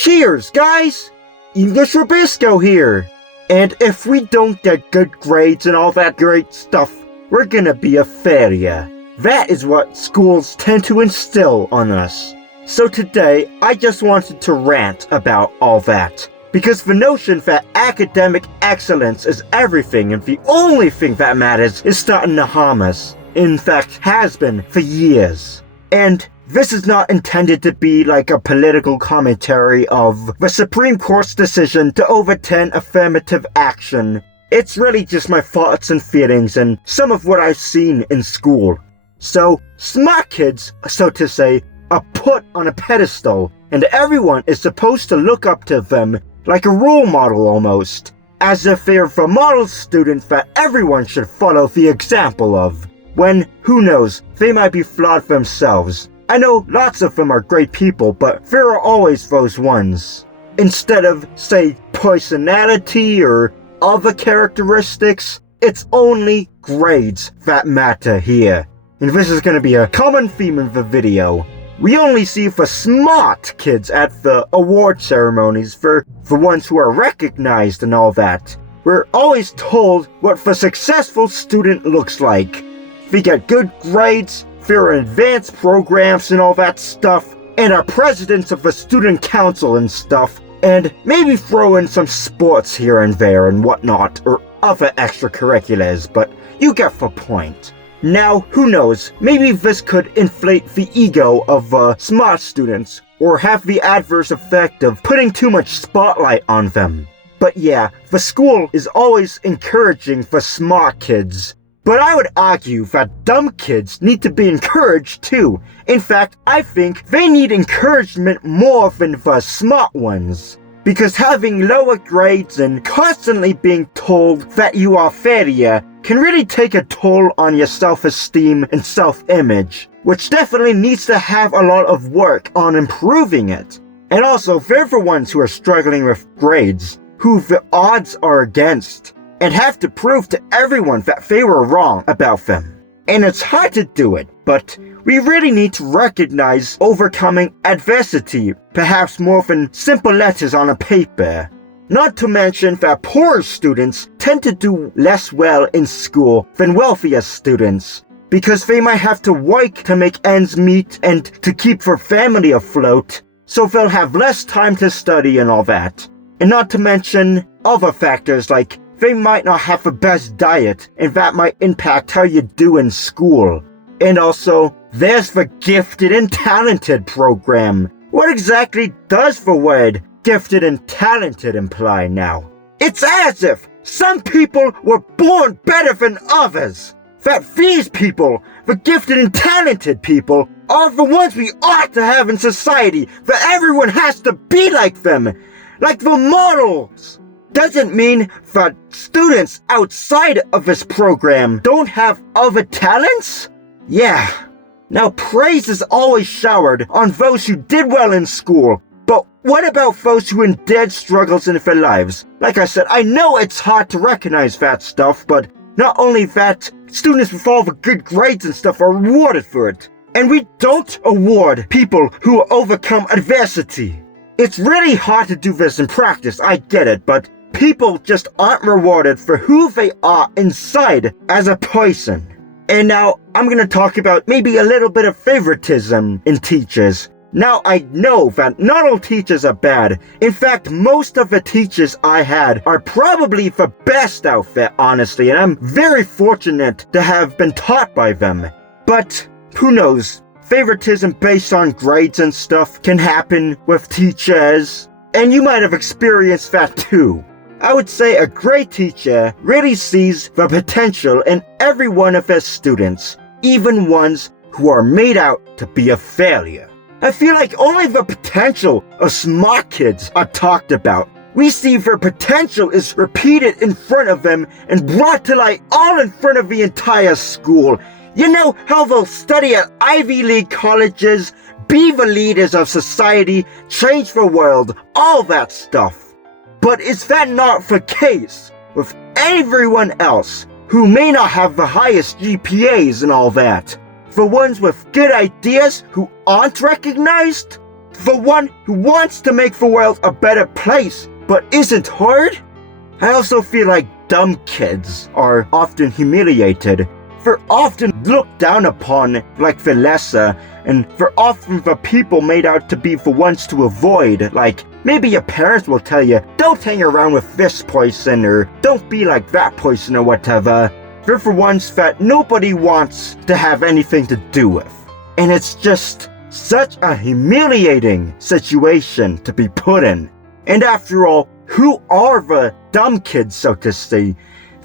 Cheers, guys! English Rabisco here! And if we don't get good grades and all that great stuff, we're gonna be a failure. That is what schools tend to instill on us. So today, I just wanted to rant about all that. Because the notion that academic excellence is everything and the only thing that matters is starting to harm us. In fact, has been for years. And this is not intended to be like a political commentary of the Supreme Court's decision to overturn affirmative action. It's really just my thoughts and feelings and some of what I've seen in school. So, smart kids, so to say, are put on a pedestal, and everyone is supposed to look up to them like a role model almost, as if they're the model students that everyone should follow the example of, when, who knows, they might be flawed themselves. I know lots of them are great people, but there are always those ones. Instead of, say, personality or other characteristics, it's only grades that matter here. And this is going to be a common theme in the video. We only see the smart kids at the award ceremonies, for the ones who are recognized and all that. We're always told what the successful student looks like. They get good grades, they're in advanced programs and all that stuff, and are presidents of the student council and stuff, and maybe throw in some sports here and there and whatnot, or other extracurriculars, but you get the point. Now, who knows, maybe this could inflate the ego of smart students, or have the adverse effect of putting too much spotlight on them. But yeah, the school is always encouraging the smart kids. But I would argue that dumb kids need to be encouraged too. In fact, I think they need encouragement more than the smart ones. Because having lower grades and constantly being told that you are failure can really take a toll on your self-esteem and self-image, which definitely needs to have a lot of work on improving it. And also, they're the ones who are struggling with grades, who the odds are against, and have to prove to everyone that they were wrong about them. And it's hard to do it, but we really need to recognize overcoming adversity, perhaps more than simple letters on a paper. Not to mention that poorer students tend to do less well in school than wealthier students, because they might have to work to make ends meet and to keep their family afloat, so they'll have less time to study and all that. And not to mention other factors like they might not have the best diet, and that might impact how you do in school. And also, there's the gifted and talented program. What exactly does the word gifted and talented imply now? It's as if some people were born better than others. That these people, the gifted and talented people, are the ones we ought to have in society. That everyone has to be like them. Like the models. Doesn't mean that students outside of this program don't have other talents? Yeah. Now, praise is always showered on those who did well in school, but what about those who endured struggles in their lives? Like I said, I know it's hard to recognize that stuff, but not only that, students with all the good grades and stuff are rewarded for it. And we don't award people who overcome adversity. It's really hard to do this in practice, I get it, but people just aren't rewarded for who they are inside as a person. And now, I'm going to talk about maybe a little bit of favoritism in teachers. Now, I know that not all teachers are bad. In fact, most of the teachers I had are probably the best out there, honestly, and I'm very fortunate to have been taught by them. But, who knows? Favoritism based on grades and stuff can happen with teachers, and you might have experienced that too. I would say a great teacher really sees the potential in every one of their students, even ones who are made out to be a failure. I feel like only the potential of smart kids are talked about. We see their potential is repeated in front of them and brought to light all in front of the entire school. You know how they'll study at Ivy League colleges, be the leaders of society, change the world, all that stuff. But is that not the case with everyone else who may not have the highest GPAs and all that? The ones with good ideas who aren't recognized? the one who wants to make the world a better place, but isn't heard? I also feel like dumb kids are often humiliated. They're often looked down upon like the lesser, and they're often the people made out to be the ones to avoid. Like, maybe your parents will tell you, don't hang around with this person, or don't be like that person, or whatever. They're the ones that nobody wants to have anything to do with. And it's just such a humiliating situation to be put in. And after all, who are the dumb kids, so to say?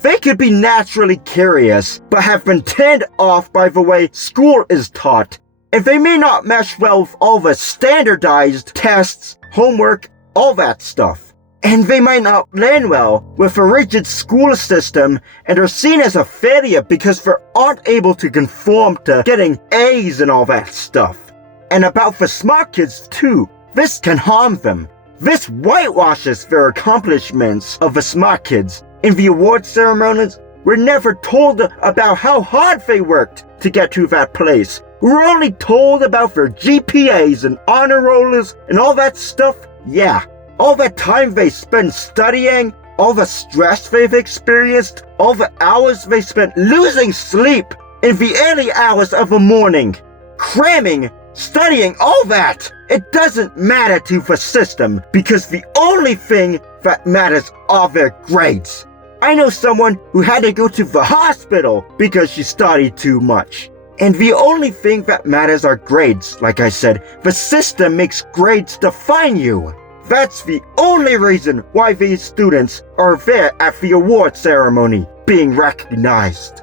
They could be naturally curious, but have been turned off by the way school is taught. And they may not mesh well with all the standardized tests, homework, all that stuff. And they might not learn well with a rigid school system and are seen as a failure because they aren't able to conform to getting A's and all that stuff. And about the smart kids too, this can harm them. This whitewashes their accomplishments of the smart kids. In the award ceremonies, we're never told about how hard they worked to get to that place. We're only told about their GPAs and honor rollers and all that stuff. Yeah, all that time they spend studying, all the stress they've experienced, all the hours they spent losing sleep in the early hours of the morning, cramming, studying, all that. It doesn't matter to the system because the only thing that matters are their grades. I know someone who had to go to the hospital because she studied too much. And the only thing that matters are grades. Like I said, the system makes grades define you. That's the only reason why these students are there at the award ceremony, being recognized.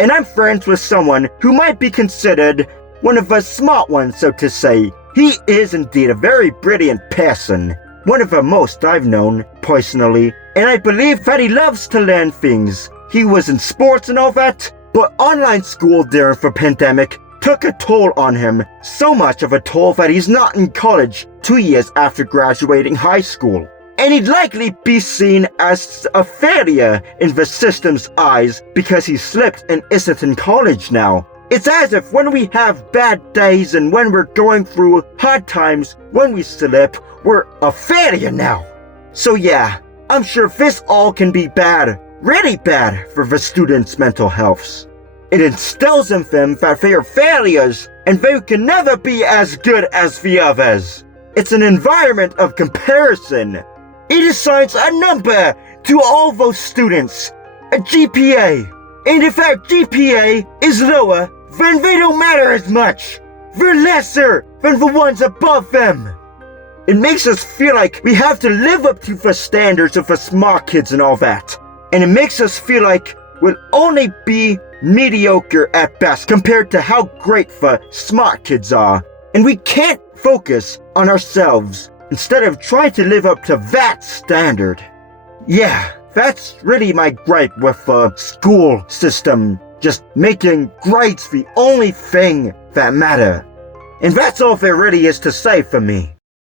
And I'm friends with someone who might be considered one of the smart ones, so to say. He is indeed a very brilliant person, one of the most I've known, personally, and I believe that he loves to learn things. He was in sports and all that, but online school during the pandemic took a toll on him, so much of a toll that he's not in college 2 years after graduating high school. And he'd likely be seen as a failure in the system's eyes because he slipped and isn't in college now. It's as if when we have bad days and when we're going through hard times, when we slip, we're a failure now. So yeah, I'm sure this all can be bad, really bad for the students' mental health. It instills in them that they are failures and they can never be as good as the others. It's an environment of comparison. It assigns a number to all those students, a GPA. And if that GPA is lower, then they don't matter as much. They're lesser than the ones above them. It makes us feel like we have to live up to the standards of the smart kids and all that. And it makes us feel like we'll only be mediocre at best compared to how great the smart kids are. And we can't focus on ourselves instead of trying to live up to that standard. Yeah, that's really my gripe with the school system. Just making grades the only thing that matter. And that's all there really is to say for me.